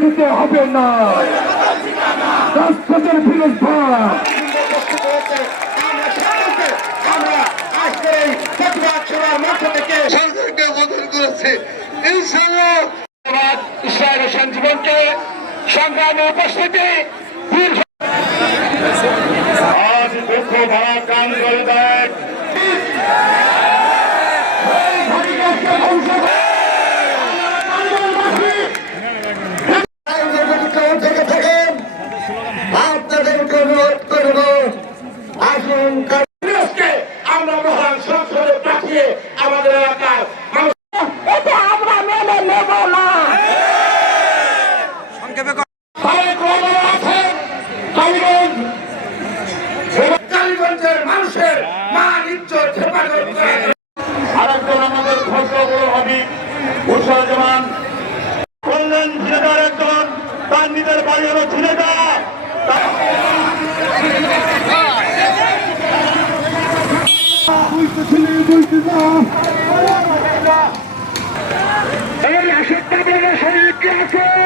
দিতে হবে না। রাজপথের ফিরোজ ভাই সরকারকে বদল করেছে ইনশাআল্লাহ। ইসরায়েল হোসেন জীবনকে সংগ্রামে উপস্থিতি আজ দুঃখ ভরা কান করে দেয় আপনাদেরকে অনুরোধ করব আসুন আমরা মহান সংসদে পাঠিয়ে আমাদের এলাকার এটা আমরা মেনে নেব না। কালীগঞ্জের মানুষের মান ইজ্জত হেফাজত করে আরেকজন আমাদের খসড়া হবে মুসলমান বললেন ছেলেটার একজন তার নিজের বাড়ি হলো ছেলেটা এই আশীর্বাদের শরীর কে আছে